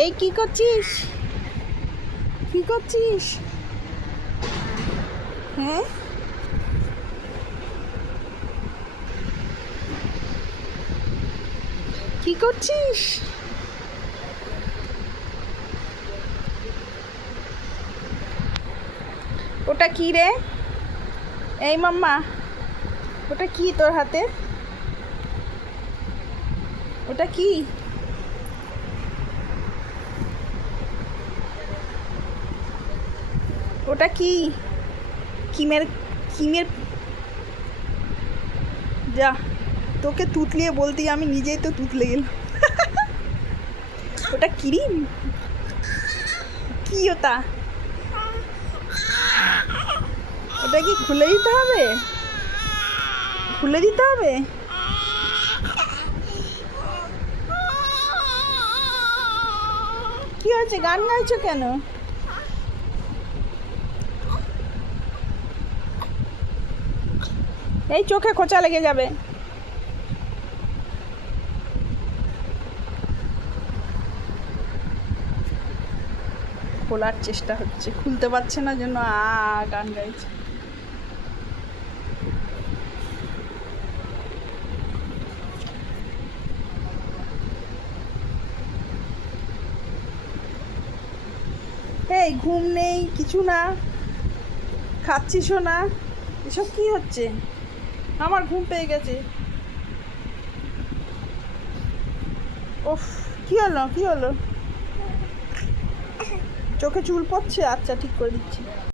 এই কি করছিস? কি করছিস? হ্যাঁ, কি করছিস? ওটা কি রে? এই মাম্মা, ওটা কি তোর হাতে? ওটা কি? ওটা কি? কিমের কিমের যা, তোকে তুতলিয়ে বলতেই আমি নিজেই তো তুতলে গেলাম। ওটা ক্রিম? কি ওটা? ওটা কি খুলে দিতে হবে? খুলে দিতে হবে? কি হয়েছে, গান গাইছো কেন? এই চোখে খোঁচা লেগে যাবে। খোলার চেষ্টা হচ্ছে, খুলতে পারছে না জন্য গান গাইছে। এই ঘুম নেই কিছু না, খাচ্ছিসও না, এসব কি হচ্ছে? আমার ঘুম পেয়ে গেছে। ওফ, কি হলো কি হলো? চোখে চুল পড়ছে? আচ্ছা, ঠিক করে দিচ্ছি।